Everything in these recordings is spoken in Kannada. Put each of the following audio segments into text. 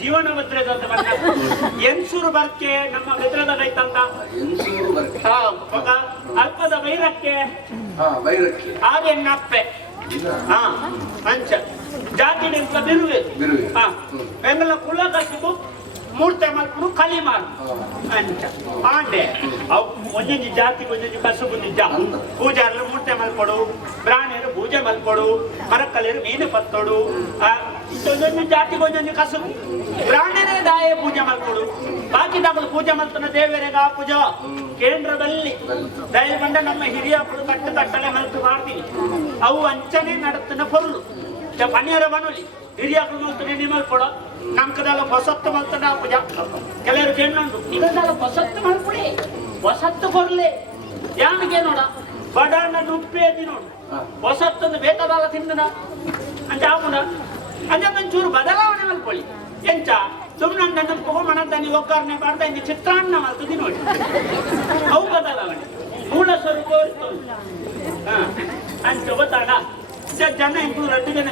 ಜೀವನ ಭದ್ರದ ಬಣ್ಣ ಎನ್ಸೂರು ಬರ್ಕೆ ನಮ್ಮ ಮಿತ್ರದ ರೈತಂತ ಅಲ್ಪದ ವೈರಕ್ಕೆ ಆರ್ಯನ್ನಪ್ಪೆ ಅಂಚ ಜಾತಿ ಬಿರುವೆ ಬೆಂಗಲ ಕುಲ ಕಸಿದು ಮೂರ್ತೆ ಮಲ್ಪುಡು ಕಲಿ ಮಾರು ಅಂಚ ಆಂಡೆ ಅವು ಒಂದೊಂದು ಜಾತಿಗೆ ಒಂದೊಂದು ಕಸುಬು ನಿಜ ಪೂಜಾರರು ಮೂರ್ತೆ ಮಲ್ಪಡು ಪ್ರಾಣಿಯರು ಪೂಜೆ ಮಲ್ಪಡು ಮರಕ್ಕಲಿಯರು ಮೀನು ಪತ್ತೋಡು ಒಂದೊಂದು ಜಾತಿಗೆ ಒಂದೊಂದು ಕಸುಬು ಪ್ರಾಣಿಯರೇ ದಾಯ ಪೂಜೆ ಮಲ್ಪಡು ಬಾಕಿ ದಾಖಲು ಪೂಜೆ ಮಲ್ಪನ ದೇವರಿಗೆ ಆ ಪೂಜಾ ಕೇಂದ್ರದಲ್ಲಿ ದಯಗೊಂಡ ನಮ್ಮ ಹಿರಿಯ ಕಟ್ಟಲೆ ಮಲ್ತು ಮಾಡ್ತೀನಿ ಅವು ಅಂಚನೆ ನಡತನ ಪೊರ್ಲು ಪನ್ಯರ ಮನುಲಿ ಹಿರಿಯ ಮಲ್ತನೆ ನಿಮಲ್ಪಡ ನಮ್ಕದಲ್ಲ ಹೊಸತ್ತು ಮಲ್ತನ ಪೂಜಾ ಕೆಲವರು ಕೇಳುಂಟು ಇದೆಲ್ಲ ಹೊಸತ್ತು ಮಲ್ಪುಡಿ ಹೊಸತ್ತು ಕೊರ್ಲೆ ಯಾನಿಗೆ ನೋಡ ಬಡಾಣ ನುಪ್ಪೇದಿ ನೋಡು ಹೊಸತ್ತೊಂದು ಬೇಕಾದಾಗ ತಿಂದನ ಅಂತ ಆಗುಣ ಅಂಜ ಒಂಚೂರು ಬದಲಾವಣೆ ಮಲ್ಕೊಳ್ಳಿ ಎಂಚ ಸುಮ್ಮನೆ ನನ್ನ ಮನದಲ್ಲಿ ಒಗ್ಗರಣೆ ಮಾಡ್ತಾ ಇದ್ದ ಚಿತ್ರಾನ್ನ ಮಾಡ್ತದೆ ನೋಡಿ ಅವು ಬದಲಾವಣೆ ಮೂಲ ಸ್ವರೂಪ ಅಂತ ಗೊತ್ತಾಡ ಜನ ಇಂಪ್ರೂವ್ ರಡ್ಡು ಜನ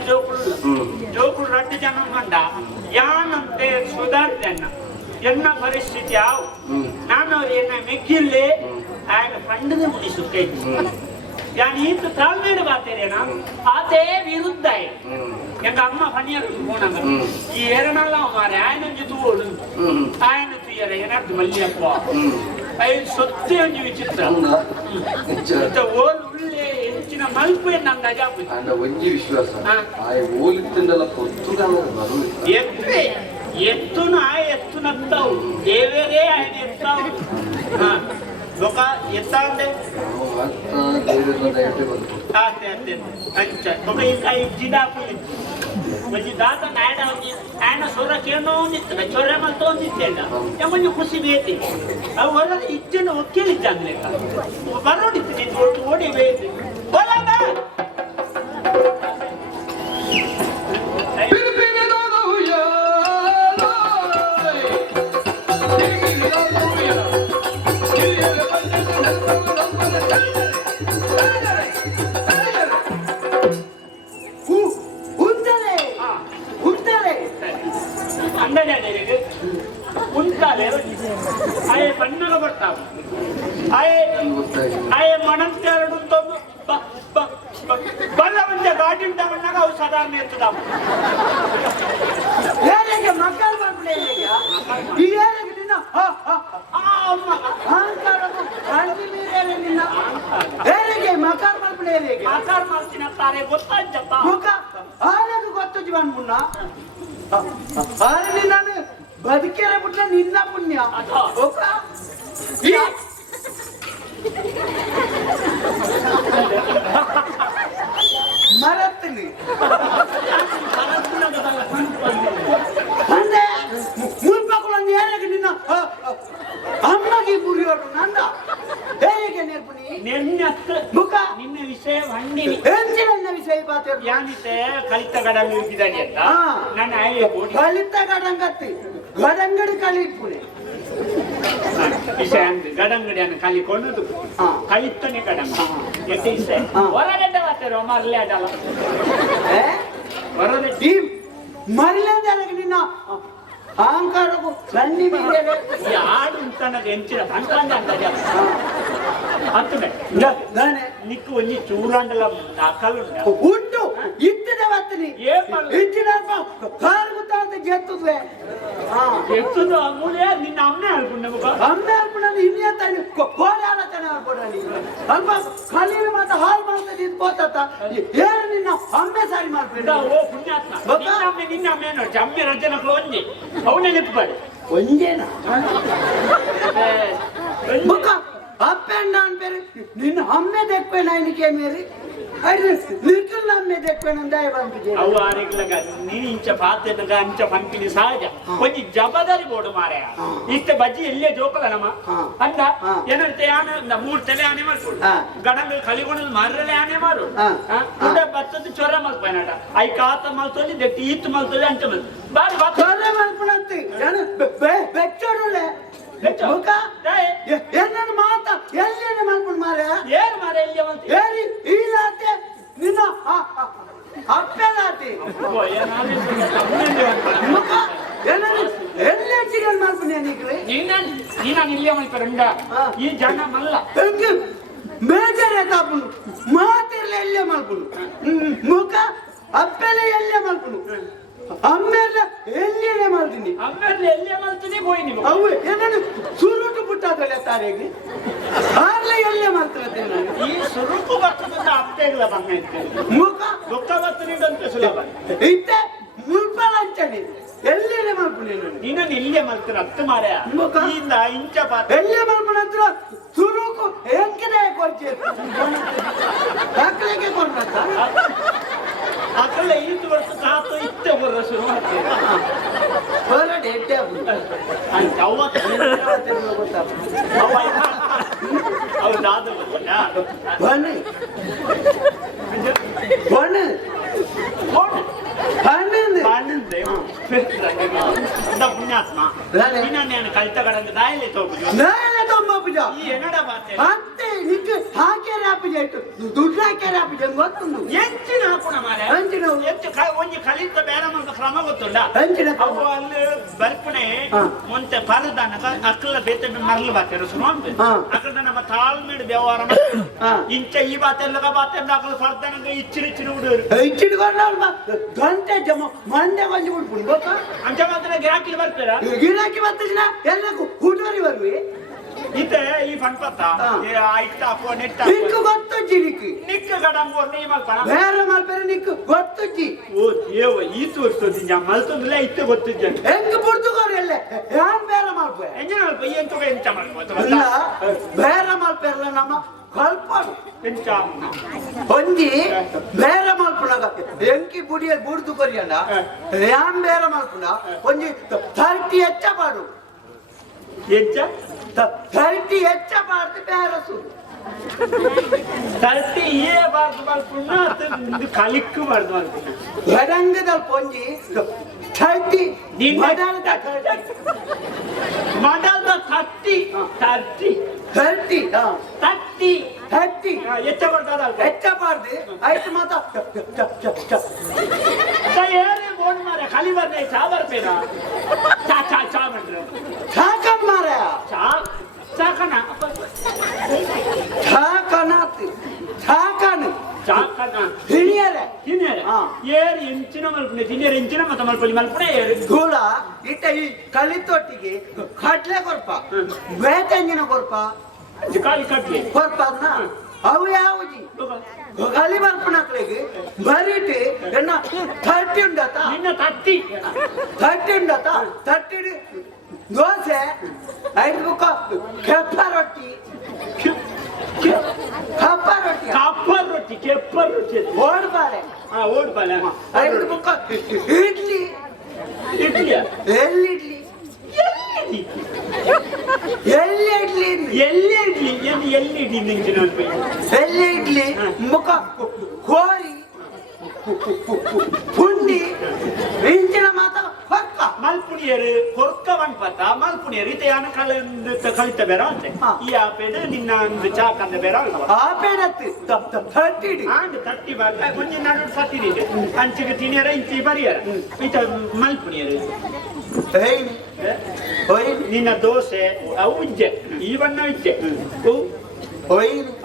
ಜೋಕುಳು ರಡ್ಡು ಜನ ಕಂಡ ಯಾನಂತೆ ಸುಧಾರ್ತೆನ್ನ ಎನ್ನ ಪರಿಸ್ಥಿತಿ ಯಾವು ನಾನು ಎನ್ನ ಮೆಕ್ಕಿಲ್ಲೇ ಆಗ ಪಂಡದ ಮುನಿಸುತ್ತೆ ಯಾನ್ ಈತ ತಾಳ್ಮೇಡು ಬಾತೇರೇನಾ ಆತೇ ವಿರುದ್ಧ ಎಂಗ ಅಮ್ಮ ಪನಿಯರು போனாங்க ಈ ಎರಡನಲ್ಲ ಮಾರೆ ಆಯನಂಜು ತೂಡು ಆಯನ ತುಯರ ಏನಾರ್ದು ಮಲ್ಲಿಯಪ್ಪ ಐ ಸೊತ್ತೆ ಒಂಜಿ ವಿಚಿತ್ರ ಇಂತ ಓಲ್ ಉಳ್ಳೆ ಹೆಚ್ಚಿನ ಮಲ್ಪು ನಂಗ ಅಜಾಪು ಅಂಡ ಒಂಜಿ ವಿಶ್ವಾಸ ಆಯ್ ಓಲಿತ್ತಿಂದಲ ಪೊತ್ತುಗಾಲ ಬರುವೆ ಎತ್ತೆ ಎತ್ತುನ ಆಯ ಎತ್ತುನತ್ತಾವು ದೇವರೇ ಆಯನ ಎತ್ತಾವು ಲೋಕ ಎತ್ತಾಂದೆ ಆತೆ ಆತೆ ಅಂಚ ಲೋಕ ಈ ಜಿಡಾಪುಲಿ ಮಂಜಿ ದಾತ ನಾಯಡ ಆಯನ ಸೊರ ಕೇನೋ ನಿಂತ ಚೊರೆ ಮಲ್ತೋ ನಿಂತೆಂಡ ಯಮಂಜಿ ಖುಷಿ ಬೇತಿ ಅವು ಹೊರ ಇಜ್ಜನ ಒಕ್ಕಿಲಿದ್ದಂಗ್ಲೆ ಬರೋಡಿತ್ತು ನಿಂತು ಓಡಿ ಬೇತಿ ಬೋಲಾದ ಆಯೆ ಬಣ್ಣಗ ಬರ್ತಾವ ಆಯೆ ಮಣಂತ ಎರಡು ಬಲ್ಲ ಮಂಜ ಗಾಡಿಂಟ ಬಣ್ಣಗ ಅವು ಸಾಧಾರಣ ಇರ್ತದಾವ ಮಕ್ಕಳು ಬರ್ಬಿಡ ಮಕಾರ್ ಮಾಡ್ತೀನಿ ಅಂತಾರೆ ಗೊತ್ತಾಯ್ತಪ್ಪ ಗೊತ್ತು ಜೀವನ್ ಮುನ್ನ ನಾನು ಬದುಕಿರ ಬಿಟ್ಟ ನಿನ್ನ ಪುಣ್ಯ ಮರತ್ತೀನಿ ಅಂದ್ರೆ ಮುಲ್ಪಕ್ಕಳು ಏನಾಗಿ ನಿನ್ನ ಅಮ್ಮಗೆ ಮುರಿಯೋರು ನಂದ ಹೇಗೆ ನೆರ್ಪುನಿ ಮುಖ ನಿನ್ನ ವಿಷಯ ಹಣ್ಣಿನಿ ನನ್ನ ವಿಷಯ ಪಾತ್ರ ಯಾನಿತೆ ಕಲಿತ ಗಡಂಗ ಇದ್ದಾನೆ ಅಂತ ನನ್ನ ಕಲಿತ ಗಡಂಗತ್ತಿ ಗಡಂಗಡಿ ಕಲಿಪುಣೆ ವಿಷಯ ಅಂದ್ರೆ ಗಡಂಗಡಿಯನ್ನು ಕಲಿಕೊಂಡದು ಕಲಿತನೆ ಗಡಂಗ ಎಷ್ಟೇ ವಿಷಯ ಹೊರಗಡ್ಡೆ ಮಾತಾರೋ ಮರಲೇ ಅದಲ್ಲ ಹೊರಗಡ್ಡಿ ಮರಲೇದಾರಿಗೆ ನಿನ್ನ ಅಹಂಕಾರಕ್ಕೂ ಸನ್ನಿ ಯಾರು ಅಂತನದು ಎಂಚಿನ ಸಂಕ್ರಾಂತಿ ಅಂತ ನಿಕ್ಕು ಒಂಜಿ ಚೂರಾಂಡಲ ದಾಖಲು ಉಂಟು ಇತ್ತಿದ ಬತ್ತನಿ ಇತ್ತಿದ ಕಾಲು ಗೊತ್ತಾಗುತ್ತೆ ಗೆತ್ತುದ್ವೆ ಎತ್ತುದು ಅಮ್ಮನೇ ನಿನ್ನ ಅಮ್ಮನೆ ಅಲ್ಪುಣ್ಣ ಅಮ್ಮೆ ಅಲ್ಪುಣ್ಣ ಇನ್ನೇತ ಕೋಳಿ ಆಲೋಚನೆ ಮಾಡ್ಕೊಡಲಿ ಅಲ್ಪ ಕಲಿವಿ ಮತ್ತೆ ಹಾಳು ಮಾಡ್ತದೆ ಇದು ಗೊತ್ತ ಏನು ನಿನ್ನ ಅಮ್ಮೆ ಸಾರಿ ಮಾಡ್ಬೇಡ ಓ ಪುಣ್ಯಾತ್ಮ ನಿನ್ನ ಅಮ್ಮೆ ನೋಡಿ ಅಮ್ಮೆ ರಜನಗಳು ಒಂಜಿ ಅವನೇ ನೆನಪುಪಾಡಿ ಒಂದೇನಾ ಬುಕ್ಕ ಅಪ್ಪೆಂಡ ಅನ್ಪೇರಿ ನಿನ್ನ ಅಮ್ಮೆ ದೆಕ್ಪೇನ ಇನ್ನಿಕೆ ಮೇರಿ ನಿಖಿಲ್ ಅಮ್ಮೆ ದೆಕ್ಪೇನ ದಯ ಬಂದಿದೆ ಅವು ಆರೆಗ್ಲಗ ನೀನು ಇಂಚ ಪಾತ್ರೆಗ ಅಂಚ ಪಂಪಿನಿ ಸಹಜ ಒಂಜಿ ಜಬದಾರಿ ಬೋಡು ಮಾರಾಯ ಇಷ್ಟ ಬಜ್ಜಿ ಎಲ್ಲೇ ಜೋಕಲ ನಮ್ಮ ಅಂದ ಏನಂತೆ ಆನೆ ಮೂರು ತಲೆ ಆನೆ ಮಾಡ್ಕೊಡು ಗಡಂಗ ಕಲಿಗೊಂಡು ಮರ್ರಲೆ ಆನೆ ಮಾಡು ಕೂಡ ಬತ್ತದ ಚೊರ ಮಲ್ಪೇನಟ ಐ ಕಾತ ಮಲ್ತೊಲಿ ದೆಟ್ಟಿ ಈತ್ ಮಲ್ತೊಲಿ ಅಂಚ ಮಲ್ ಬಾರಿ ಚೊರ ಮಲ್ಪಣಂತಿ ಬೆಚ್ಚೋಡುಲೆ ಮುಖ ಏನ ಮಾತ ಎಲ್ಲಿನ ಮಲ್ಪಣ ಮಾರ ಏನ್ ಮಾರ ಎಲ್ಲಿ ಮಲ್ತಿ ಏರಿ ಈ ಲಾತೆ ನಿನ್ನ ಅಪ್ಪೆಲಾತಿ ಮುಖ ಏನ ಎಲ್ಲೇ ಚಿರನ್ ಮಲ್ಪಣ ನಿಕ್ರೆ ನೀನ ಇಲ್ಲಿಯ ಮಲ್ಪರಂಡ ಈ ಜನ ಮಲ್ಲ ಹೆಂಗೆ ಮೇಜರ್ ತಾಪುನು ಮಾತಿರ್ಲೆ ಎಲ್ಲೇ ಮಲ್ಪಣ ಮುಖ ಅಪ್ಪೆಲೆ ಎಲ್ಲೇ ಮಲ್ಪಣ ಅಮ್ಮೆಲ್ಲ ಎಲ್ಲಿಯೇ ಮಾಡ್ತೀನಿ ಅಮ್ಮೆಲ್ಲ ಎಲ್ಲೇ ಮಾಡ್ತೀನಿ ಹೋಯ್ ನೀವು ಅವು ಏನನ್ನು ಸುರುಟು ಪುಟ್ಟಾದಲ್ಲ ತಾರೆಗೆ ಆಗ್ಲೇ ಎಲ್ಲೇ ಮಾಡ್ತಾರೆ ಈ ಸುರುಟು ಬರ್ತದ ಅಪ್ಪೆ ಇಲ್ಲ ಬಂಗ ಮುಖ ದುಃಖ ಬರ್ತದೆ ಅಂತ ಸುಲಭ ಇತ್ತೆ ಮುಲ್ಪಲ ಅಂಚನೆ ಎಲ್ಲಿಯೇ ಮಾಡ್ತೀನಿ ನೀನು ಇಲ್ಲೇ ಮಾಡ್ತೀರ ಹತ್ತು ಮಾರ್ಯ ಇಂದ ಇಂಚ ಪಾತ್ರ ಎಲ್ಲೇ ಮಾಡ್ಕೊಂಡು ಹತ್ರ ಸುರುಕು ಹೆಂಗಿದೆ ಕೊಡ್ತೀರಿ ದಾಖಲೆಗೆ ಕೊಡ್ಬೇಕ ಅಕಲ್ಲ ಈತು ವರ್ಷ ಸಾತು ಇತ್ತೆ ಬರ ಶುರು ಮಾಡ್ತೀವಿ ಹೊರಡೆ ಎಟ್ಟೆ ಅವ್ರು ದಾದ ಬನ್ನಿ ಬನ್ನಿ ಪುಣ್ಯಾತ್ಮ ನಾನು ಕಲಿತ ಕಡಂಗ ದಾಯಲೆ ತೋಪುಜ ಈ ಎನ್ನಡ ಬಾತೆ ಅಂತೆ ನಿಕ್ಕೆ ಹಾಕ್ಯಾರ ಆಪುಜ ಇಟ್ಟು ದುಡ್ಡು ಹಾಕ್ಯಾರ ಆಪುಜ ಗೊತ್ತುಂಡು ಎಂಚಿನ ಹಾಕೋಣ ಮಾರೆ ಎಂಚಿನ ಎಂಚ ಒಂಜಿ ಕಲಿತ ಬೇರೆ ಮಂಗ ಕ್ರಮ ಗೊತ್ತುಂಡ ಎಂಚಿನ ಅವು ಅಲ್ಲಿ ಬರ್ಪಣೆ ಮುಂತೆ ಪರದನಗ ಅಕ್ಕಲ ಬೇತೆ ಮರಲು ಬಾತೆರು ಸುಮಾರು ಅಕ್ಕದ ನಮ್ಮ ತಾಳ್ಮೇಡು ವ್ಯವಹಾರ ಇಂಚ ಈ ಬಾತೆಲ್ಲಗ ಬಾತೆಲ್ಲ ಅಕ್ಕಲ ಪರದನಗ ಇಚ್ಚಿನ ಹುಡುಗರು ಇಚ್ಚಿಡ್ಕೊಂಡ ಗಂಟೆ ಜಮ ಮಂಡೆ ಕೊಂಚ ಬಿಡ್ಬಿಡು ಗೊತ್ತಾ ಅಂಚ ಮಾತ್ರ ಗಿರಾಕಿ ಬರ್ತೀರಾ ಗಿರಾಕಿ ಬರ್ತಿನ ಎಲ್ಲ ಹುಡುಗರಿ ಬರ್ವಿ ಇತ್ತೆ ಈ ಪಂಪತ್ತ ಐಟ್ ಹಾಕುವ ನೆಟ್ ನಿಕ್ಕು ಗೊತ್ತಜ್ಜಿ ನಿಕ್ಕ ಗಡಂಗು ನೀ ಮಲ್ಪಣ ಬೇರೆ ಮಲ್ಪೇರೆ ನಿಕ್ಕು ಗೊತ್ತಜ್ಜಿ ಓ ದೇವ ಈ ತೋರಿಸ್ತೋದಿ ನಾ ಮಲ್ತಂದ್ರೆ ಇತ್ತೆ ಗೊತ್ತಿದ್ದೆ ಹೆಂಗ್ ಬಿಡ್ದುಕೋರಿ ಎಲ್ಲ ಯಾನ್ ಬೇರೆ ಮಲ್ಪೆ ಎಂಜ ಮಲ್ಪ ಈ ಎಂತ ಎಂಚ ಮಾಡ್ಬೋದು ಅಲ್ಲ ಬೇರೆ ಮಲ್ಪೇರಲ್ಲ ನಮ್ಮ ಕಲ್ಪಡು ಎಂಚ ಒಂಜಿ ಬೇರೆ ಮಲ್ಪುನಾಗ ಎಂಕಿ ಬುಡಿಯ ಬುಡ್ದು ಕೊರಿಯಲ್ಲ ಯಾನ್ ಬೇರೆ ಮಲ್ಪುನ ಒಂಜಿ 30 ಹೆಚ್ಚ ಪಾಡು ಎಂಚ 30 ಹೆಚ್ಚ ಪಾಡ್ದು ಬೇರೆ ಸುರು 30 ಏ ಬಾರ್ದು ಮಲ್ಪುನ ಕಲಿಕ್ಕು ಬಾರ್ದು ಮಲ್ಪುನ ಗಡಂಗದಲ್ಲಿ ಒಂಜಿ 30 ಮಡಾಲದ 30 ಎಚ್ಚ ಬರ್ತದ ಹೆಚ್ಚ ಪಾಡ್ದು ಆಯ್ತು ಮಾತ ಏನೇ ಬೋನ್ ಮಾರೆ ಖಾಲಿ ಬರ್ನೆ ಚಾ ಬರ್ಬೇಡ ಚಾ ಚಾ ಚಾ ಮಾಡ್ರೆ ಛಾಕನ್ ಮಾರ ಚಾ ಚಾಕನ ಛಾಕನಾತಿ ಛಾಕನ್ ಚಾಕನ ಹಿಣಿಯರೆ ತಿನ್ನೇರೆ ಏರ್ ಎಂಚಿನ ಮಲ್ಪನೆ ತಿನ್ನೇರೆ ಎಂಚಿನ ಮತ ಮಲ್ಪನೆ ಮಲ್ಪನೆ ಏರ್ ಧೂಳ ಇತ್ತ ಈ ಕಲಿತೊಟ್ಟಿಗೆ ಕಡ್ಲೆ ಕೊರ್ಪ ಬೇತಂಗಿನ ಕೊರ್ಪ ಕಾಲಿ ಕಟ್ಲಿ ಕೊರ್ಪ ಅದ್ನ ಅವು ಯಾವುಜಿ ಕಲಿ ಮಲ್ಪನಕ್ಳಿಗೆ ಬರೀಟಿ ಎನ್ನ 30 ಉಂಡತ ನಿನ್ನ 30 ಉಂಡತ 30 ದೋಸೆ 5 ಬುಕ್ಕ ಕೆಪ್ಪ ರೊಟ್ಟಿ ಕೆಪ್ಪ ರೊಟ್ಟಿ ಓಡ್ಬಾಳೆ ಓಡ್ಬಾಳೆ 5 ಬುಕ್ಕ ಇಡ್ಲಿ ಇಡ್ಲಿಯ ಎಲ್ಲಿ ಇಡ್ಲಿ ಎಲ್ಲಿ ನಿಂಚಿನ ಎಲ್ಲಿ ಇಡ್ಲಿ ಮುಖ ಕೋರಿ ಪುಂಡಿ ಇಂಚಿನ ಮಾತ ಹೊಕ್ಕ ಮಲ್ಪುಣಿಯರು ಹೊರ್ಕ ಬಂಡ್ಪತ್ತ ಮಲ್ಪುಣಿಯರು ಇತ ಯಾನ ಕಲಿತ ಬೇರ ಅಂತೆ ಈ ಆಪೇಡ ನಿನ್ನ ಒಂದು ಚಾಕಂದ ಬೇರ ಅಲ್ವಾ ಆಪೇಡತ್ತಿ 30 ಆಂಡ್ 30 ಬಾಗ ಮುಂಜೆ ನಡು ಸತ್ತಿದೆ ಅಂಚಿಗೆ ತಿನಿಯರ ಇಂಚಿ ಬರಿಯರ ಇತ ಮಲ್ಪುಣಿಯರು ನಿನ್ನ ದೋಸೆ ಅವು ಇಜ್ಜೆ ಈ ಬಣ್ಣ ಇಜ್ಜೆ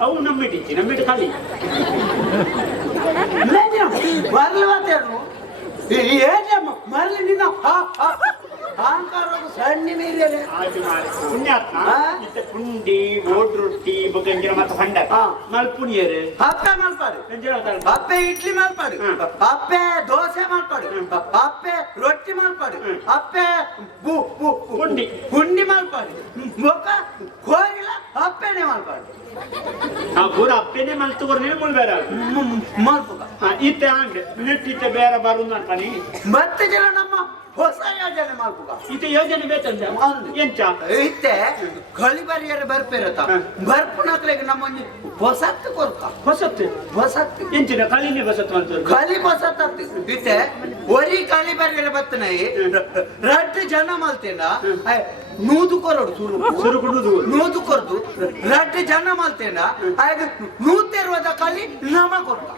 ಅವು ನಮ್ಮಿಟ್ಟು ಖಾಲಿ ಮರಳು ಮರಳಿ ನಿನ್ನ ಅಹಂಕಾರ ಸಣ್ಣ ಮೀರಿಯಲೆ ಆಯ್ತು ಮಾಡಿ ಪುಣ್ಯಾತ್ಮ ಹಾ? ಮತ್ತೆ ಪುಂಡಿ ಓಡ್ ರೊಟ್ಟಿ ಬೊಗಂಜಿನ ಮತ್ತೆ ಪಂಡ ಹಾ. ಮಲ್ಪುಣಿಯರು ಅಪ್ಪೆ ಮಲ್ಪಾಡು ಅಪ್ಪೆ ಇಡ್ಲಿ ಮಲ್ಪಾಡು ಅಪ್ಪೆ ದೋಸೆ ಮಲ್ಪಾಡು ಅಪ್ಪೆ ರೊಟ್ಟಿ ಮಲ್ಪಾಡು ಅಪ್ಪೆ ಪುಂಡಿ. ಪುಂಡಿ ಮಲ್ಪಾಡು ಮೊಕ್ಕ ಕೋರಿಲ್ಲ ಅಪ್ಪೆನೆ ಮಲ್ಪಾಡು ಆ ಪೂರ ಅಪ್ಪೇನೆ ಮಲ್ತುಕೊರ್ನೇ ಮುಳ್ಬೇರ ಮಲ್ಪುಗ ಇತ್ತೆ ಆಂಡ್ ನೆಟ್ಟಿತ್ತೆ ಬೇರೆ ಬರುಂದು ಅನ್ಕನಿ ಮತ್ತೆ ಜನ ನಮ್ಮ ಹೊಸ ಯೋಜನೆ ಮಲ್ಪುಗ ಇತ್ತೆ ಯೋಜನೆ ಬೇಕಂತ ಹೌದು. ಎಂಚ ಇತ್ತೆ ಕಳಿಬರಿಯರ ಬರ್ಪಿರತ್ತ ಬರ್ಪುನಕ್ಲೆಗೆ ನಮ್ಮೊಂದು ಹೊಸತ್ತು ಕೊರ್ಕ ಹೊಸತ್ತು ಎಂಚಿನ ಕಲಿನೇ ಬಸತ್ ಅಂತ ಕಲಿ ಹೊಸತ್ತು ಇತ್ತೆ ಒರಿ ಕಳಿಬರಿಯರ ಬತ್ತನೈ ರಡ್ಡು ಜನ ಮಲ್ತೇನ ನೂದು ಕೊರಡು ಸುರುಕುಡುದು ನೂದು ಕೊರ್ದು ರಡ್ಡು ಜನ ಮಲ್ತೇನ ನೂತಿರುವುದ ಕಲಿ ನಮ ಕೊರ್ಕ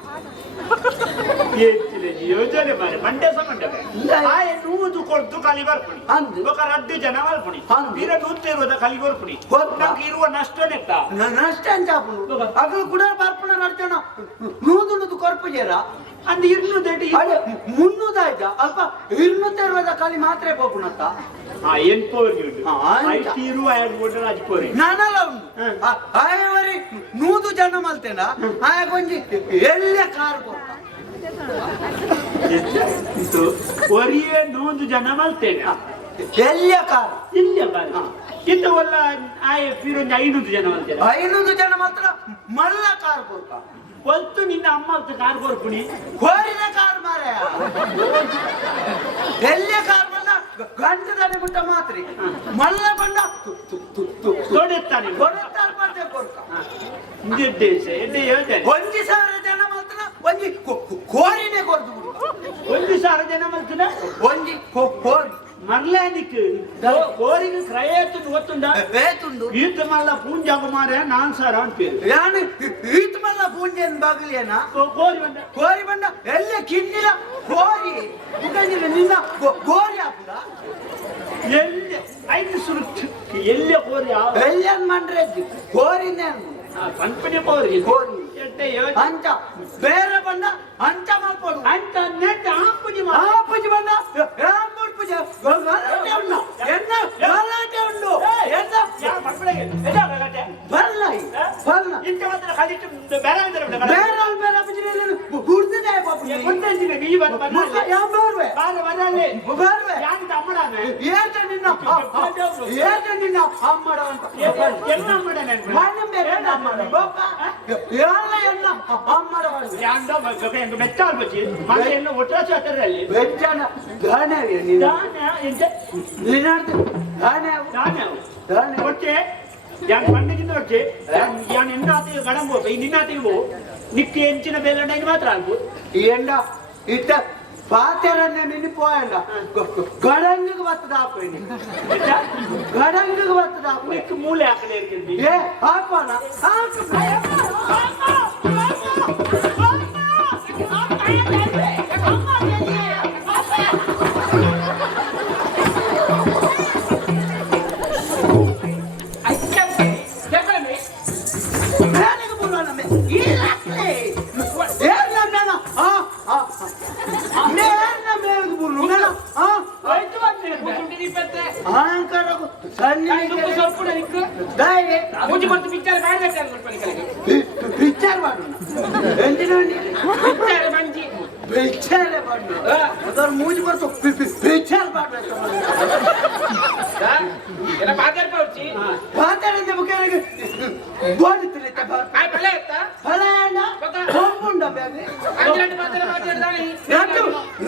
ಯೋಜನೆ ಬಾರಿ ಮಂಡ್ಯ ಸಂಬಂಧ ಆಯ್ ನೂದು ಕೊಡ್ತು ಕಲಿ ಬರ್ಪುಡಿ ಅಂದು ఒక ರಡ್ಡು ಜನ ಮಲ್ಪುಡಿ ಅಂದು. ಬೀರ ನೂತ್ತಿರುವುದ ಕಲಿ ಬರ್ಪುಡಿ ಕೊರ್ಪ. ನಮ್ಗೆ ಇರುವ ನಷ್ಟ ನೆಟ್ಟ ನಷ್ಟ ಅಂಚಾಪುನು ಅಗಲು ಕೂಡ ಬರ್ಪುನ ರಡ್ಡು ಜನ ನೂದು ನೂದು ಕೊರ್ಪು ಜೇರ ಅಂದ್ ಇರ್ನುದೇಟಿ ಅದೇ ಮುನ್ನೂದಾಯ್ತ ಅಲ್ಪ ಇರುವುದ ಕಲಿ ಮಾತ್ರ ಪೋಪುನತ್ತ ಎಂಪೋರಿ ಉಂಟು ಅಂಚ. ಐಟಿ ಇರುವ ಎರಡು ಬೋಟಲ್ ಅಜ್ಕೋರಿ ನಾನಲ್ಲ ಉಂಟು ಆಯವರಿ ನೂದು ಜನ ಮಲ್ತೇನ ಆಯ ಕೊಂಚಿ ಎಲ್ಲ ಕಾರ್ ಕೊಡ್ತ ಒರಿಯೇ ನೂದು ಜನ ಮಲ್ತೇನೆ ಎಲ್ಲ ಕಾರ್ ಇಲ್ಲ ಬಾರಿ ಇಂತ ಒಲ್ಲ ಆಯ ಫಿರೊಂದು 500 ಜನ ಮಲ್ತೇನೆ 500 ಜನ ಮಾತ್ರ ಮಲ್ಲ ಕಾರ್ ಕೊಡ್ತ ಹೊತ್ತು ನಿನ್ನ ಅಮ್ಮ ಕಾರ್ ಕೊರ್ಪುಡಿ ಕೋರಿದ ಕಾರ್ ಮಾರ ಎಲ್ಲ ಕಾರ್ ಬಂದ ಗಂಟದಾನೆ ಬಿಟ್ಟ ಮಾತ್ರಿ ಮಲ್ಲ ಬಂದ ತೊಡೆತ್ತಾನೆ ಕೊಡುತ್ತಾರ ಮತ್ತೆ ಕೊಡ್ತ ನಿರ್ದೇಶ ಎಡ್ಡೆ ಹೇಳ್ತೇನೆ 1,000 ಜನ ಮಾತ್ರ ಒಂಜಿ ಕೋರಿನೇ ಕೊಡ್ದು ಬಿಡು 1,000 ಜನ ಮಲ್ತಿನ ಒಂಜಿ ಕೋರಿ ಮರ್ಲಾನಿಕ್ ಕೋರಿಗೆ ಕ್ರಯತ್ತು ಗೊತ್ತುಂಡ ಬೇತುಂಡು ಈತ ಮಲ್ಲ ಪೂಂಜಾಗ ಮಾರ ನಾನ್ ಸಾರ ಅಂತೀರಿ ಯಾನು ಈತ್ ಮಲ್ಲ ಪೂಂಜೆನ್ ಬಾಗಿಲೇನ ಕೋರಿ ಬಂದ ಕೋರಿ ಬಂದ ಎಲ್ಲ ಕಿನ್ನಿಲ ಕೋರಿ ಮುಖಂಜಿನ ನಿನ್ನ ಕೋರಿ ಹಾಕುದ ಎಲ್ಲಿ 5 ಸುರುತ್ತು ಎಲ್ಲಿ ಕೋರಿ ಎಲ್ಲನ್ ಮಂಡ್ರೆಜ್ಜಿ ಕೋರಿನೇ ಕಂಪನಿ ಕೋರಿ ಕೋರಿ ಎಡ್ಡೆ ಯೋಜನೆ ಅಂಚ ಬೇರೆ ಬಂದ ಅಂಚ ಮಾಡ್ಕೊಡು ಅಂತ ನೆಟ್ ಆಪುಜಿ ಆ ಪೂಜೆ ಬಂದ ರಾಮೂರ್ ಪೂಜೆ ಗಲಾಟೆ ಉಂಡು ಎನ್ನ ಗಲಾಟೆ ಉಂಡು ಎನ್ನ ಬರಲ್ಲ ಬರಲ್ಲ ಇಂತ ಮಾತ್ರ ಕಲಿತು ಬೇರೆ ಅಂದ್ರೆ ಬೇರೆ ಪೂಜೆ ಗುರ್ತಿದೆ ಪಾಪ ಗೊತ್ತಿದೆ ನೀ ಮುಖ ಯಾವ ಬೇರ್ವೆ ಬರಲಿ ಬೇರ್ವೆ ಯಾಕೆ ಅಮ್ಮಡಾನೆ ಏತ ನಿನ್ನ ಅಮ್ಮಡ ಅಂತ ಎಲ್ಲ ಅಮ್ಮಡಾನೆ ನಾನು ಬೇರೆ ಅಮ್ಮಡ ಎಲ್ಲ ಎಲ್ಲ ಅಮ್ಮಡ ಯಾಂಡ ಎಂಗ ಮೆಚ್ಚಾಲ್ ಬಚ್ಚಿ ಮತ್ತೆ ಎಲ್ಲ ಒಟ್ಟಾಸ ಹತ್ತರಲ್ಲಿ ಬೆಚ್ಚನ ಗಾನೆ ನೀನು ದಾನ ಎಂತ ನೀನಾಡ್ತು ಗಾನೆ ದಾನ ಒಟ್ಟೆ ಯಾನ್ ಪಂಡಿಗಿಂದ ಒಟ್ಟೆ ಯಾನ್ ಎನ್ನಾತಿಗೆ ಗಡಂಬೋ ಈ ನಿನ್ನಾತಿಗೆ ಬೋ ನಿಕ್ಕೆ ಎಂಚಿನ ಬೇಲಂಡ ಮಾತ್ರ ಅಲ್ಬೋ ಈ ಎಂಡ ಇಟ್ಟ ಪಾತೆರನ್ನೇ ನಿನ್ನಿಪೋಯಲ್ಲ ಗಡಂಗಿಗೆ ಬತ್ತದ ಹಾಕೋಯ್ನಿ ಗಡಂಗಿಗೆ ಬತ್ತದ ಹಾಕೋ ನಿಕ್ಕೆ ಮೂಲೆ ಹಾಕಲೇ ಇರ್ಕಿದ್ದಿ ಏ ಹಾಕೋಣ ವಿಚಾರ ಮಾಡೋಣ ವಿಚಾರ ಮಾಡು ಅದರ ಮೂಜಿ ಬರ್ತು ವಿಚಾರ ಮಾಡ್ಬೇಕು ಪಾತಾಡಿದ ಮುಖೇನಿಗೆ ಬೋಡಿತಿಲ್ಲ ಫಲ ಏನ ಹೋಗುಂಡ ಬೇಗ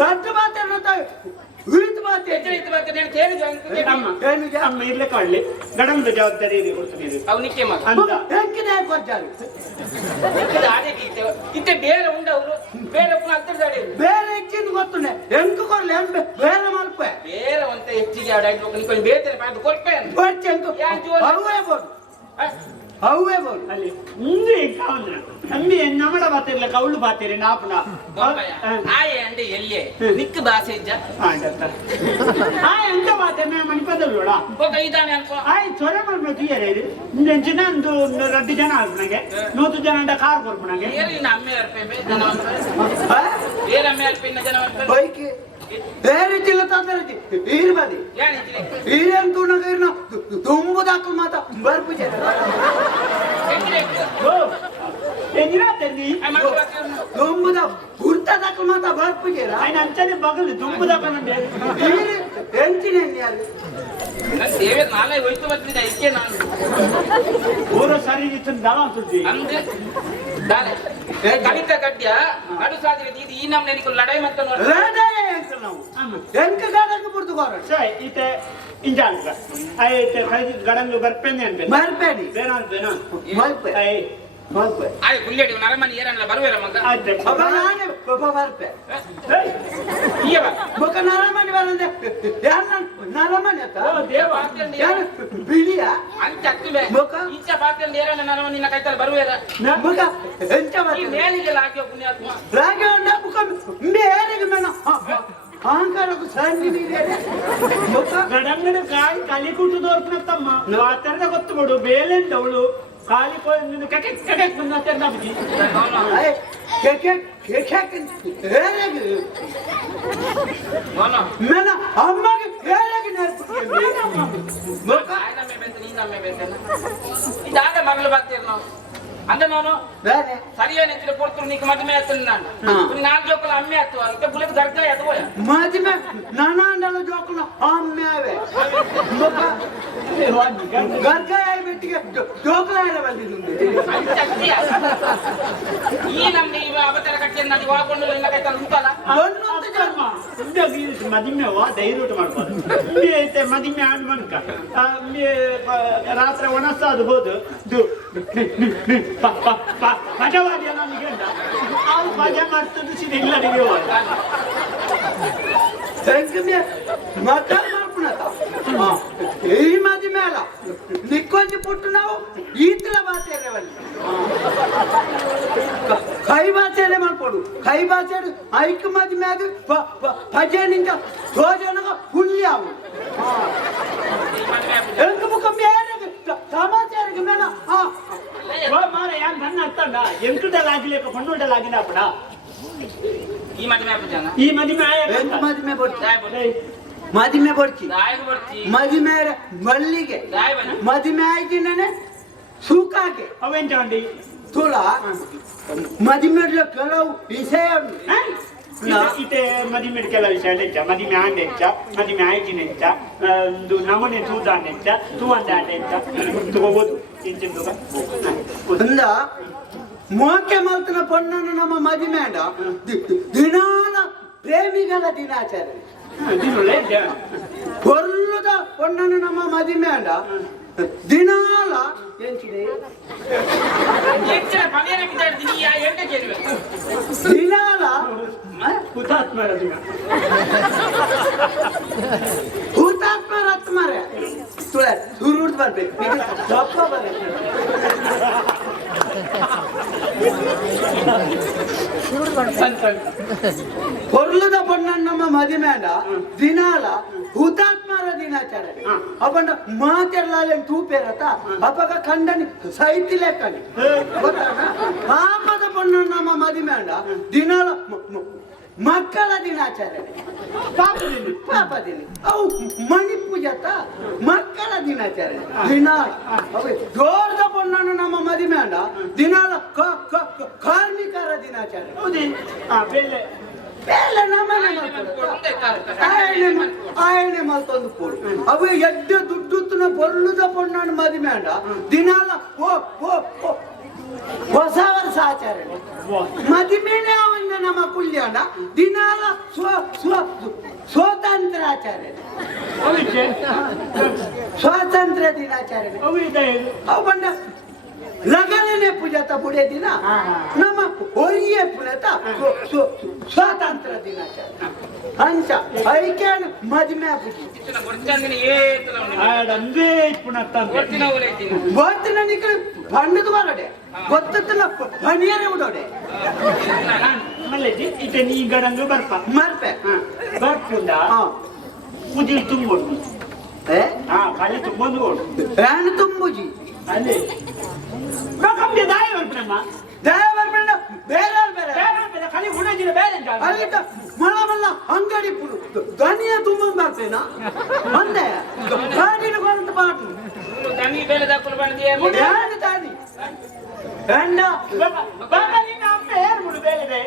ರಟ್ಟು ಮಾತಾಡ್ತಾರೆ ಅಮ್ಮ ಇರ್ಲೆ ಕಾಡ್ಲಿ ಗಡಂದ ಜವಾಬ್ದಾರಿ ಕೊಡ್ತೀನಿ ಹೆಂಗಿದೆ ಕೊಡ್ತಾರೆ ಬೇರೆ ಉಂಡವರು ಬೇರೆ ಬೇರೆ ಹೆಚ್ಚಿನ ಗೊತ್ತುಂಡೆ ಹೆಂಗ್ ಕೊಡ್ಲಿ ಬೇರೆ ಮಲ್ಪ ಬೇರೆ ಅಂತ ಹೆಚ್ಚಿಗೆ ಬೇರೆ ಕೊಡ್ಪೆ ಅವೇ ಬೋಡು ಅವೇ ಬೋಡು ಅಲ್ಲಿ ಮುಂದೆ ಕಾವಂದ್ರ ನಮ್ಮಿ ನಮ್ಮಡ ಬಾತಿರ್ಲ ಕೌಳು ಬಾತಿರಿ ನಾಪುನ ಆಯೆ ಅಂಡೆ ಎಲ್ಲಿಯೇ ನಿಕ್ ಭಾಷೆ ಇಜ್ಜ ಎಂತ ಬಾತೆ ಮೇ ಮಣಿಪದಲ್ಲೋಡ ಇದಾನೆ ಅನ್ಕೋ ಆಯ್ ಚೊರೆ ಮಾಡ್ಬೇಕು ತೀಯರೇ ಇದು ಇಂಚಿನ ಒಂದು 2 ಜನ ಆಗ್ಬಿನಗೆ 100 ಜನ ಅಂಡ ಕಾರ್ ಬರ್ಬಿನಗೆ ಬೇರೆ ಅಮ್ಮೆ ಅರ್ಪೆ ಬೇರೆ ಅಮ್ಮೆ ಅರ್ಪೆ ಜನ ಬೈಕ್ ಬೇರೆ ತಿಲ್ಲ ತಂದರಜಿ ಈರ್ ಬದಿ ಈರೇನ್ ತುಣಗ ಇರ್ನ ತುಂಬುದಾಕಲ್ ಮಾತ ಬರ್ಪುಜೆ ಎಂಜಿನ ತಂದಿ ತುಂಬುದ ಗುರ್ತದಾಕಲ್ ಮಾತ ಬರ್ಪುಜೆ ఆయన అంచనే బగలు దుంపుదాకనండి ಎಂಚಿನ ಯಾರು ದೇವೇ ನಾಳೆ ಹೋಯ್ತು ಬರ್ತೀನಿ ಐಕೆ ನಾನು ಊರ ಸರಿ ಇತ್ತು ದಳ ಅಂತಿದ್ದಿ ಅಂದೆ ದಾಲೆ ಕಡಿತ ಕಡ್ಯ ಕಡು ಸಾದಿಗೆ ಇದು ಈ ನಮ್ನೆ ನಿಕಲ್ ಲಡೈ ಮತ್ತ ನೋಡಿ ರೇಡಾಯ ಅಂತ ನಾವು ಎಂಕ ಗಾಡಂಗ ಬಿಡ್ತು ಗೋರ ಸೈ ಇತೆ ಇಂಜಾನ್ಗ ಐತೆ ಕೈ ಗಡಂಗ ಬರ್ಪೆನೆ ಅನ್ಬೆ ಬರ್ಪೇಡಿ ಬೇನಾನ್ ಬೇನಾನ್ ಮಲ್ಪೆ ಐ ಮಲ್ಪೆ ಆಯ್ ಗುಲ್ಲೆಡಿ ನರಮನಿ ಏರಲ್ಲ ಬರುವೇರ ಮಗ ಆಯ್ತು ಅಬ್ಬ ನಾನೇ ಬರ್ಪೆ ಈಯವ ಬಕ ನರಮನಿ ಬರಂದೆ ಯಾನ ನರಮನಿ ಅತ್ತ ಓ ದೇವ ಆತ್ಯಂಡಿ ಯಾನ ಬಿಳಿಯ ಅಂತ ಅಕ್ಕುವೆ ಬಕ ಇಂಚ ಪಾತ್ಯಂಡಿ ಏರಲ್ಲ ನರಮನಿ ನ ಕೈತಲ್ ಬರುವೇರ ಬಕ ಎಂತ ಈ ಬರ್ತೆ ಮೇಲಿಗೆ ಲಾಗ್ಯೋ ಪುಣ್ಯಾತ್ಮ ರಾಗೆ ಉಂಡ ಬಕ ಮೇರೆಗೆ ಮೇನ ಅಹಂಕಾರಕ್ಕೆ ಸಣ್ಣ ನೀರಿದೆ ಬಕ ಗಡಂಗಡ ಕಾಯಿ ಕಲಿ ಕುಟ್ಟು ದೋರ್ಕನತ್ತಮ್ಮ ಮಾತಾಡ್ದ ಗೊತ್ತು ಬಿಡು ಬೇಲೆಂಡವಳು ಕಾಲಿ ನಿನ್ನ ಕಕೆ ಕಕೆ ನನ್ನ ತೆರ್ದ ಬುಜಿ ಐ ಕೆಕೆ ಕೆಕೆ ಏರೆಗೆ ನೋನೋ ಮೇನ ಅಮ್ಮಗೆ ಏರೆಗೆ ನೆರ್ಪುಗೆ ಬಕ ಆಯ್ ನಮ್ಮೆ ಬೆಂತ ನೀ ನಮ್ಮೆ ಬೆಂತ ಇದಾದ ಮಗಳು ಬರ್ತೀರ ನಾವು ಅಂದ ನಾನು ಬೇರೆ ಸರಿಯಾ ನೆಚ್ಚಿನ ಕೊಡ್ತು ನೀಕು ಮದುವೆ ಆತನ ನಾನು ನಾಲ್ಕು ಜೋಕಲ ಅಮ್ಮೆ ಆತು ಇತ್ತ ಬುಲೆಟ್ ಗರ್ಗ ಆತು ಮದುವೆ ನಾನಾಂಡಲ ಜೋಕನ ಅಮ್ಮ್ಯಾವೆ ಬಕ ಗರ್ಗಾಯ ಬಿಟ್ಟಿಗೆ ಜೋಕಲ ಎಲ್ಲ ಬಂದಿದ್ದು ಈ ನಮ್ಗೆ ಇವ ಅವತಾರ ಕಟ್ಟಿ ನಾನು ಒಳಕೊಂಡು ಎಲ್ಲ ಕೈತಲ್ಲ ಉಂಟಲ್ಲ ಒಂದೊಂದು ಜನ್ಮ ಮದಿಮೆವ ಧೈರ್ಯ ಮಾಡ್ಬೋದು ಐತೆ ಮದಿಮೆ ಆಡ್ ಮನ್ಕ ರಾತ್ರಿ ಒಣಸಾದು ಹೋದು ಮಜವಾದಿ ನನಗೆ ಅವ್ರು ಮಜಾ ಮಾಡ್ತದ್ದು ಸಿದ ಎಲ್ಲರಿಗೂ ಸಂಗಮ್ಯ ಮತ ಮಾಡ್ಕೊಳತ ಈ ಮದುವೆ ಅಲ್ಲ ನಿಕ್ಕೊಂಜಿ ಪುಟ್ಟು ನಾವು ಈತಲ ಬಾತೇರವಲ್ಲಿ ಕೈ ಬಾತೇರೆ ಮಾಡ್ಕೊಡು ಕೈ ಬಾತೇರು ಐಕ್ ಮದುವೆ ಆಗಿ ಭಜನಿಂದ ಭೋಜನಗ ಹುಲ್ಯ ಅವು ಎಂಕ ಮುಖ ಮೇರೆಗೆ ಸಮಾಚಾರಕ್ಕೆ ಮೇನ ಮಾರ ಯಾನ್ ನನ್ನ ಅರ್ಥಂಡ ಎಂಕುದಲ್ಲಾಗಿಲೇಕ ಪಣ್ಣುಂಡಲಾಗಿನ ಅಪ್ಪಡ ಈ ಮದುವೆ ಆಗ್ಬಿಟ್ಟಾನ ಈ ಮದಿಮೆ ಎಂಕ ಮದುವೆ ಬಡ್ತಿ ದಾಯ್ ಬಡ್ತಿ ಮದುವೆ ಬಡ್ತಿ ದಾಯ್ ಬಡ್ತಿ ಮದುವೆ ಮಲ್ಲಿಗೆ ದಾಯ್ ಬನ್ನ ಮದುವೆ ಆಯ್ತಿನೇ ಸೂಕಾಗೆ ಅವೆಂಟ ಅಂಡಿ ತುಳ ಮದುವೆಡ್ಲ ಕೆಲವು ವಿಷಯ ಇತ್ತೆ ಮದಿಮೆ ಕೆಲ ವಿಷಯ ನೆಂಚ ಮದಿಮೆ ಆಂಡೆಂಚ ಮದಿಮೆ ಆಯ್ತಿನೆಂಚ ಒಂದು ನಮನೆ ತೂದಾನೆಂಚ ತೂವಂದಾಂಡೆಂಚ ತಗೋಬೋದು ಇಂಚಿನ ಅಂದ ಮೋಕೆ ಮಲ್ತನ ಪೊಣ್ಣನ್ನು ನಮ್ಮ ಮದುವೆ ಆಂಡ ದಿನಾಲ ಪ್ರೇಮಿಗಳ ದಿನಾಚರಣೆ ಕೊಲ್ಲುದ ಪೊಣ್ಣನ್ನು ನಮ್ಮ ಮದುವೆ ಆಂಡ ದಿನಾಲ ಎಂಚಿದೆ ಹೆಚ್ಚಿನ ಪನೇರ ಬಿದ್ದಾಡ್ತೀನಿ ಯಾ ಎಂಟೆ ಕೇಳುವೆ ದಿನಾಲ ಹುತಾತ್ಮರ ದಿನ ಹುತಾತ್ಮರ ಆತ್ಮರ ತುಳ ಸುರುಡ್ ಬರ್ಬೇಕು ದಪ್ಪ ಬರಬೇಕು ಕೊರ್ಲದ ಪೊಣ್ಣನ್ನು ನಮ್ಮ ಮದುವೆ ಆಂಡ ದಿನಾಲ ಹುತಾತ್ಮರ ದಿನಾಚರಣೆ ಅಪ್ಪಂಡ ಮಾತೆರ್ಲಾಲೆ ತೂಪೇರತ ಅಪ್ಪಗ ಕಂಡನಿ ಸೈತಿ ಲೆಕ್ಕನಿ ಪಾಪದ ಪೊಣ್ಣನ್ನು ನಮ್ಮ ಮದುವೆ ಆಂಡ ದಿನಾಲ ಮಕ್ಕಳ ದಿನಾಚರಣೆ ಪಾಪದಿನ ಅವು ಮಣಿ ಪೂಜತ ಮಕ್ಕಳ ದಿನಾಚರಣೆ ದಿನಾಲ ಜೋರದ ಪೊಣ್ಣನ್ನು ನಮ್ಮ ಮದುವೆ ಆಂಡ ದಿನಾಲ ಕಾರ್ಮಿಕರ ದಿನಾಚರಣೆ ಬೇಲೆ ನಮ್ಮನೆ ಆಯನೆ ಮಲ್ತೊಂದು ಪೋಡು ಅವು ಎಡ್ಡ ದುಡ್ಡುತ್ತನ ಬೊರ್ಲುದ ಪೊಣ್ಣನ್ನು ಮದುವೆ ಆಂಡ ದಿನಾಲ ಹೊಸ ವರ್ಷ ಆಚರಣೆ ಮದುವೆನೇ ಅವಂದ ನಮ್ಮ ಕುಲ್ಯಾಣ ದಿನಾಲ ಸ್ವಾತಂತ್ರ್ಯ ಆಚರಣೆ ಸ್ವಾತಂತ್ರ್ಯ ದಿನಾಚರಣೆ ಅವು ಬಂದ ಲಗನೇ ಪೂಜಾತ ಬುಡೇ ದಿನ ನಮ್ಮ ಹೊರಿಯೇ ಪುನತ ಸ್ವಾತಂತ್ರ್ಯ ದಿನಾಚರಣೆ ಅಂಚ ಐಕ್ಯಾನ ಮದುವೆ ಪೂಜೆ ಇತ್ತಿನ ಗೊತ್ತಂದಿನ ಏತಲ ಅಂದೇ ಇಪ್ಪುಣತ್ತ ಗೊತ್ತಿನ ಊರೈತಿನ ಗೊತ್ತಿನ ನಿಕ್ಕ ಬಣ್ಣದ ಹೊರಡೆ ಗೊತ್ತಿನ ಬಣಿಯರೇ ಉಡೋಡೆ ಮಲ್ಲೆಜಿ ಇತ್ತೆ ನೀ ಗಡಂಗ ಬರ್ಪ ಮರ್ಪೆ ಬರ್ಪುಂಡ ಪೂಜೆ ತುಂಬೋದು ಖಾಲಿ ತುಂಬೋದು ಕೊಡು ಫ್ಯಾನ್ ತುಂಬುಜಿ ಅಲ್ಲಿ ದಾಯ ಬರ್ಪನಮ್ಮ ದೇವರ ಬೇರೆ ಬೇರೆ ಖಾಲಿ ಹುಡುಗಿನ ಬೇರೆ ಅಲ್ಲಿದ್ದ ಮಳ ಮಲ್ಲ ಅಂಗಡಿ ಪುಡು ದನಿಯ ತುಂಬ ಬರ್ತೇನಾ ಮಂದೆ ಗಾಡಿನ ಬಂತ ಪಾಟು ದನಿ ಬೇಲೆ ದಾಖಲು ಬಂದಿದೆ ಯಾರು ದಾನಿ ಹೆಣ್ಣ ಬಾಬಾ ನಿನ್ನ ಅಮ್ಮ ಏನ್ ಮುಡು ಬೇರೆ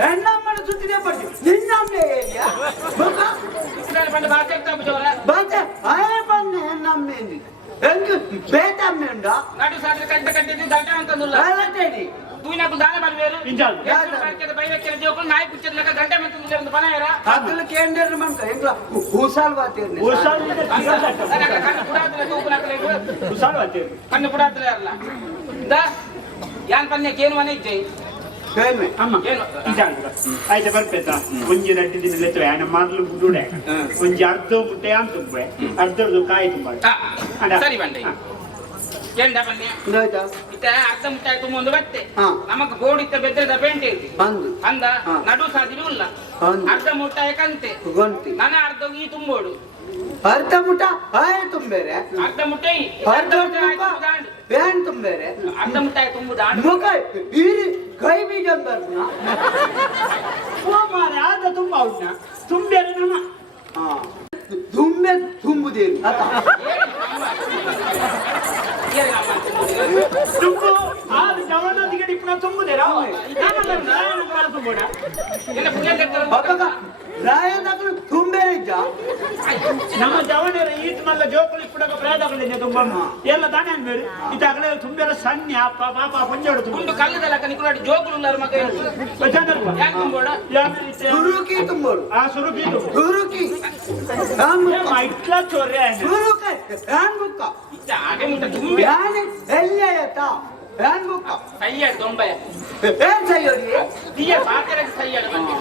ಹೆಣ್ಣಮ್ಮನ ಸುತ್ತಿದೆ ಪಟ್ಟಿ ನಿನ್ನ ಅಮ್ಮ ಏರಿಯಾ ಬಂದು ಭಾಷೆ ಬಿಟ್ಟವರ ಬಾಚ ಆಯ ಬನ್ನೆ ಹೆಣ್ಣಮ್ಮ ಏನಿ ಹೆಂಗ ಬೇತಮ್ಮ ಉಂಡ ನಡು ಸಾದ್ರೆ ಕಂಟ ಕಟ್ಟಿದ್ದು ದಂಡ ಅಂತಂದುಲ್ಲ ಅಲ್ಲಟೇಡಿ ತೂಯಿನಕು ದಾನ ಬಲ್ವೇರು ಇಂಜಾಲ್ ಬಾಂಕ್ಯದ ಬೈವಕ್ಕೆರ ಜೋಕುಲು ನಾಯಿ ಕುಚ್ಚದ ಲೆಕ್ಕ ಗಂಟೆ ಮೆಂತಂದುಲ್ಲ ಒಂದು ಬನಾಯರ ಅದ್ರ ಕೇಂದ್ರ ಮನ್ಕ ಹೆಂಗ್ಲ ಹೂಸಾಲ್ ಬಾತಿರ್ನೆ ಉಸಾಲ್ ಇದೆ ಕಣ್ಣು ಪುಡಾದ್ರೆ ತೂಕುಲಾಕಲೆ ಉಸಾಲ್ ಬಾತಿ ಕಣ್ಣು ಪುಡಾದ್ರೆ ಅಲ್ಲ ದ ಯಾನ್ ಪನ್ನೆ ಕೇನು ಮನೆ ಇಜ್ಜೆ ಕೇಳ್ಮೆ ಅಮ್ಮ ಏನು ಇಂಜಾಲ್ ಆಯ್ತು ಬರ್ಪೇತಾ ಒಂಜಿ ರಡ್ಡಿ ದಿನ ಲೆತ್ತವೆ ಆನ ಮಾರ್ಲು ಗುಡುಡೆ ಒಂಜಿ ಅರ್ಧ ಮುಟ್ಟೆ ಅಂತ ತುಂಬೆ ಅರ್ಧದ್ದು ಕಾಯಿ ತುಂಬ ಸರಿ ಬಂದೆ ಎಂಡ ಬನ್ನಿ ಆಯ್ತಾ ಇತ್ತ ಅರ್ಧ ಮುಟ್ಟಾಯಿ ತುಂಬ ಒಂದು ಬತ್ತೆ ಹಾ. ನಮಕ್ ಬೋರ್ಡ್ ಇತ್ತ ಬೆದ್ದದ ಪೇಂಟಿಂಗ್ ಅಂದು ಅಂದ ಹಾ. ನಡು ಸಾದಿರು ಇಲ್ಲ ಅಂದು ಅರ್ಧ ಮುಟ್ಟಾಯ ಕಂತೆ ಗೊಂತಿ ನನ್ನ ಅರ್ಧ ಈ ತುಂಬೋಡು ಅರ್ಧ ಮುಟ ಆಯ ತುಂಬೇರೆ ಅರ್ಧ ಮುಟ್ಟಾಯಿ ಅರ್ಧ ಏನ್ ತುಂಬೇರೆ ಅರ್ಧ ಮುಟ್ಟಾಯಿ ತುಂಬುದು ಮುಖ ಈರಿ ಕೈ ಬೀಜ ಬರ್ನ ಮಾರೆ ಆದ ತುಂಬ ಉಂಟ ತುಂಬೇರೆ ನಮ್ಮ ತುಂಬೆ ತುಂಬುದೇನು ಅತ್ತ ತುಂಬು ಆದ ಜವನದಿಗೆ ಡಿಪ್ಪಣ ತುಂಬುದೇ ರಾವ ತುಂಬೋಣ ಅವಾಗ ರಾಯದಾಗಲು ತುಂಬೆ ಇದ್ದ ನಮ್ಮ ಜವನರ ಈಟ್ ಮಲ್ಲ ಜೋಕುಲಿ ಇಪ್ಪಡಕ ಪ್ರಾಯದಗಳಿಂದ ತುಂಬಮ್ಮ ಎಲ್ಲ ತಾನೇ ಅನ್ಬೇರು ಇದಾಗಲೇ ತುಂಬೆರ ಸಣ್ಣ ಅಪ್ಪ ಪಾಪ ಪಂಜೋಡು ತುಂಬ ಗುಂಡು ಕಲ್ಲದಲ್ಲ ನಿಕುಲಾಡಿ ಜೋಕುಲು ಉಳ್ಳಾರ ಮಗ ಯಾಕೆ ತುಂಬೋಡ ಸುರುಕಿ ತುಂಬೋಡು ಆ ಸುರುಕಿ ಸುರುಕಿ ಇಟ್ಲ ಚೋರ್ರೆ ಸುರುಕಿ ಯಾನ್ ಬುಕ್ಕ ಹಾಗೆ ಮುಟ್ಟ ತುಂಬಿ ಯಾನ್ ಎಲ್ಲಿ ಆಯತಾ ಯಾನ್ ಬುಕ್ಕ ಸೈಯಾಡು ದೊಂಬಯ ಏನ್ ಸೈಯೋಡಿ ನೀಯ ಮಾತಾಡ ಸೈಯಾಡು ಬಂದೆ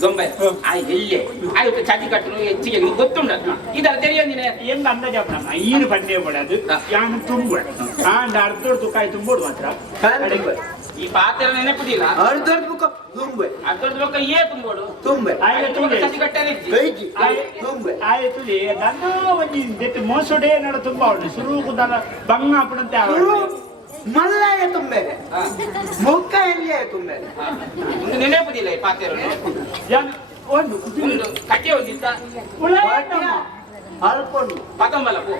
ದೊಂಬಯ ಆಯ್ ಎಲ್ಲೆ ಆಯ್ ಚಾಚಿ ಕಟ್ಟನು ಹೆಚ್ಚಿಗೆ ನಿಂಗೆ ಗೊತ್ತುಂಡ ಇದರ ತೆರೆಯಂದಿನ ಹೆಂಗ ಅಂದಾಜ ಈನು ಬಂದೇ ಬಿಡೋದು ಯಾನು ತುಂಬ ಆಂಡ ಅರ್ಧೋಡು ಕಾಯಿ ತುಂಬೋಡು ಮಾತ್ರ ಈ ಪಾತ್ರ ನೆನಪುದಿಲ್ಲ ಅರ್ಧ ಬುಕ್ಕ ತುಂಬೆ ಅರ್ಧದ ಲೋಕ ಏ ತುಂಬೋಡು ತುಂಬೆ ಚಾಚಿ ಕಟ್ಟಾರೆ ಕೈಜಿ ತುಂಬೆ ಆಯ್ತು ನನ್ನ ಒಂಜಿ ದೆಟ್ಟು ಮೋಸೊಡೆ ನಡ ತುಂಬಾ ಉಂಟು ಸುರು ಕುದಲ ಬಂಗ ಅಪ್ಪನಂತೆ ಮಲ್ಲಾಯ ತುಂಬೇರೆ ಮುಕ್ಕ ಎಲ್ಲಿಯ ತುಂಬೇರೆ ಒಂದು ನೆನಪುದಿಲ್ಲ ಈ ಪಾತ್ರ ಒಂದು ಒಂದು ಕಟ್ಟೆ ಒಂದಿತ್ತ ಅಲ್ಕೊಂಡು ಪತಂಬಲ ಪೋ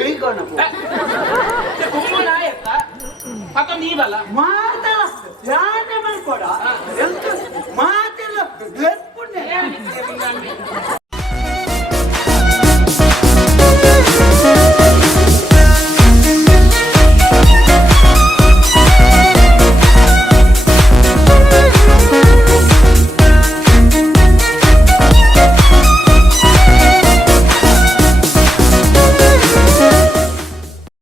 ಈಗೋಣ ಕುಮ್ಮನ ಎತ್ತ ಪತೊಂದು ಈ ಬಲ ಮಾತಲ್ಲ ಯಾನೆ ಮಾಡ್ಕೊಡ ಎಂತ ಮಾತೆಲ್ಲ ಲೆಪ್ಪುಂಡೆ